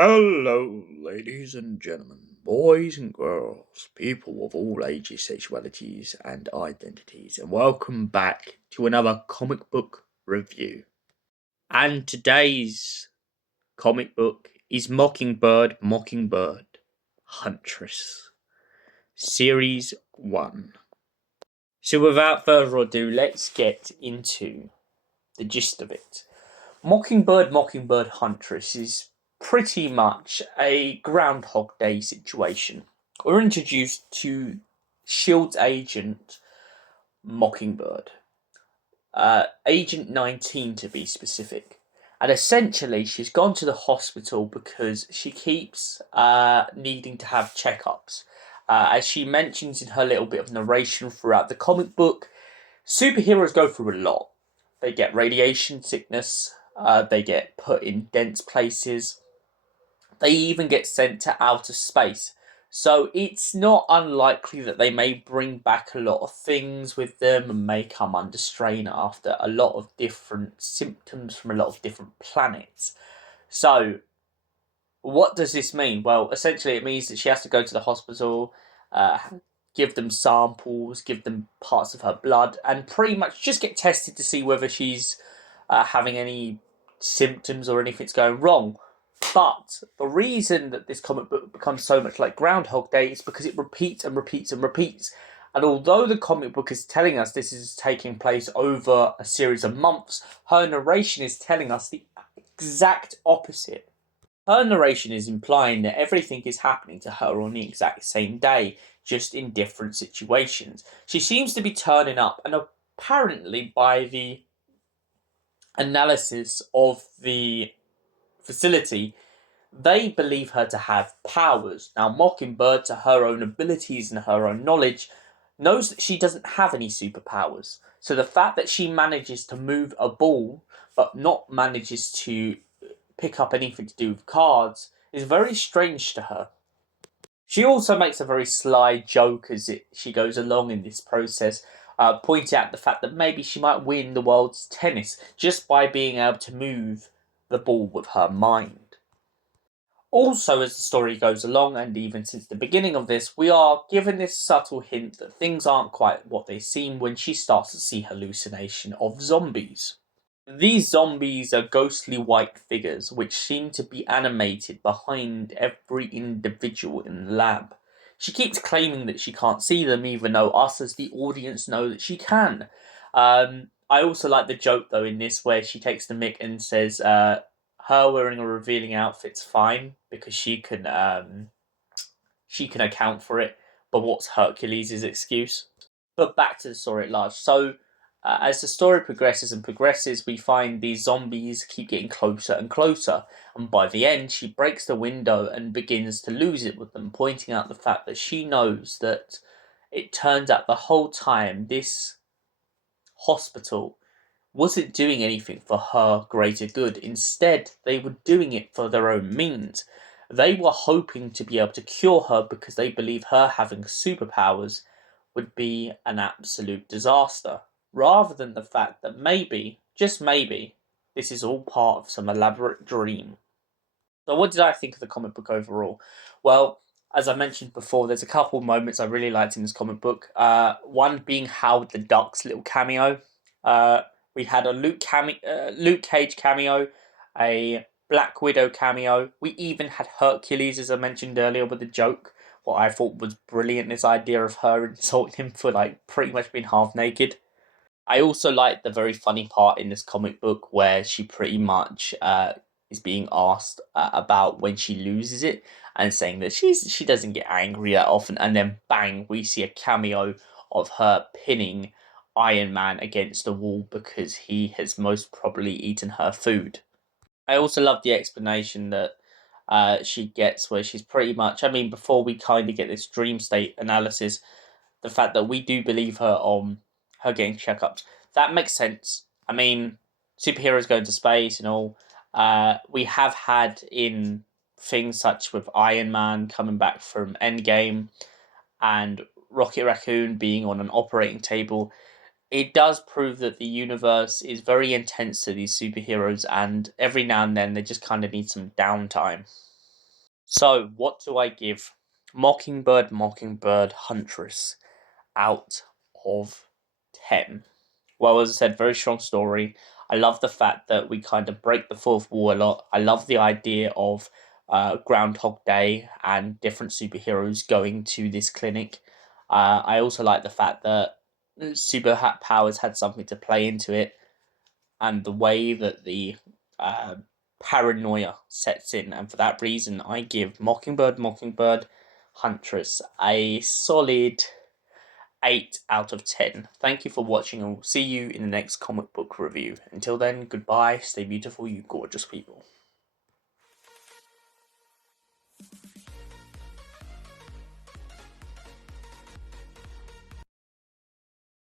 Hello, ladies and gentlemen, boys and girls, people of all ages, sexualities, and identities, and welcome back to another comic book review. And today's comic book is Mockingbird, Huntress, Series 1. So, without further ado, let's get into the gist of it. Mockingbird, Huntress is pretty much a Groundhog Day situation. We're introduced to Shield's agent, Mockingbird. Agent 19 to be specific. And essentially, she's gone to the hospital because she keeps needing to have checkups. As she mentions in her little bit of narration throughout the comic book, superheroes go through a lot. They get radiation sickness, they get put in dense places, they even get sent to outer space. So it's not unlikely that they may bring back a lot of things with them and may come under strain after a lot of different symptoms from a lot of different planets. So, what does this mean? Well, essentially, it means that she has to go to the hospital, uh, give them samples, give them parts of her blood, and pretty much just get tested to see whether she's having any symptoms or anything's going wrong. But the reason that this comic book becomes so much like Groundhog Day is because it repeats and repeats and repeats. And although the comic book is telling us this is taking place over a series of months, her narration is telling us the exact opposite. Her narration is implying that everything is happening to her on the exact same day, just in different situations. She seems to be turning up, and apparently, by the analysis of the facility, they believe her to have powers. Now, Mockingbird, to her own abilities and her own knowledge, knows that she doesn't have any superpowers. So the fact that she manages to move a ball, but not manages to pick up anything to do with cards, is very strange to her. She also makes a very sly joke as she goes along in this process, pointing out the fact that maybe she might win the world's tennis just by being able to move the ball with her mind. Also, as the story goes along, and even since the beginning of this, we are given this subtle hint that things aren't quite what they seem when she starts to see hallucination of zombies. These zombies are ghostly white figures which seem to be animated behind every individual in the lab. She keeps claiming that she can't see them, even though us as the audience know that she can. I also like the joke though in this where she takes the mic and says, "Her wearing a revealing outfit's fine because she can account for it. But what's Hercules' excuse?" But back to the story at large. So, as the story progresses and progresses, we find these zombies keep getting closer and closer. And by the end, she breaks the window and begins to lose it with them, pointing out the fact that she knows that it turns out the whole time this hospital wasn't doing anything for her greater good. Instead, they were doing it for their own means. They were hoping to be able to cure her because they believe her having superpowers would be an absolute disaster, rather than the fact that maybe, just maybe, this is all part of some elaborate dream. So, what did I think of the comic book overall? Well, as I mentioned before, there's a couple of moments I really liked in this comic book. One being Howard the Duck's little cameo. Uh, we had a Luke Cage cameo, a Black Widow cameo. We even had Hercules, as I mentioned earlier, with a joke. What I thought was brilliant, this idea of her insulting him for like pretty much being half naked. I also like the very funny part in this comic book where she pretty much is being asked about when she loses it and saying that she doesn't get angry that often, and then bang, we see a cameo of her pinning Iron Man against the wall because he has most probably eaten her food. I also love the explanation that she gets where she's pretty much, I mean, before we kind of get this dream state analysis, the fact that we do believe her on her getting checkups. That makes sense. I mean, superheroes going to space and all. We have had in things such with Iron Man coming back from Endgame and Rocket Raccoon being on an operating table. It does prove that the universe is very intense to these superheroes, and every now and then they just kind of need some downtime. So, what do I give Mockingbird, Huntress out of 10? Well, as I said, very strong story. I love the fact that we kind of break the fourth wall a lot. I love the idea of Groundhog Day and different superheroes going to this clinic. I also like the fact that super powers had something to play into it, and the way that the uh, paranoia sets in. And for that reason, I give Mockingbird, Huntress a solid 8 out of 10. Thank you for watching, and we'll see you in the next comic book review. Until then, goodbye, stay beautiful, you gorgeous people.